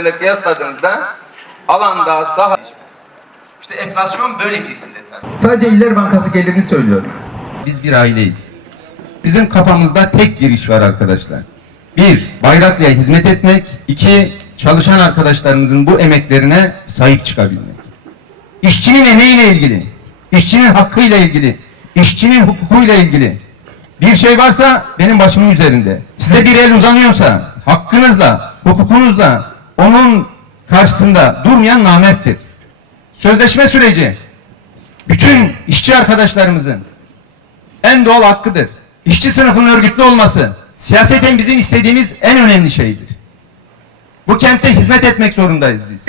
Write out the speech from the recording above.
ile kıyasladığınızda alanda saha işte enflasyon böyle bir milletten. Sadece İller Bankası gelirini söylüyorum. Biz bir aileyiz. Bizim kafamızda tek bir iş var arkadaşlar. Bir, Bayraklı'ya hizmet etmek. iki çalışan arkadaşlarımızın bu emeklerine sahip çıkabilmek. İşçinin emeğiyle ilgili, işçinin hakkıyla ilgili, işçinin hukukuyla ilgili bir şey varsa benim başımın üzerinde. Size bir el uzanıyorsa hakkınızla, hukukunuzla onun karşısında durmayan namerttir. Sözleşme süreci bütün işçi arkadaşlarımızın en doğal hakkıdır. İşçi sınıfının örgütlü olması siyaseten bizim istediğimiz en önemli şeydir. Bu kentte hizmet etmek zorundayız biz.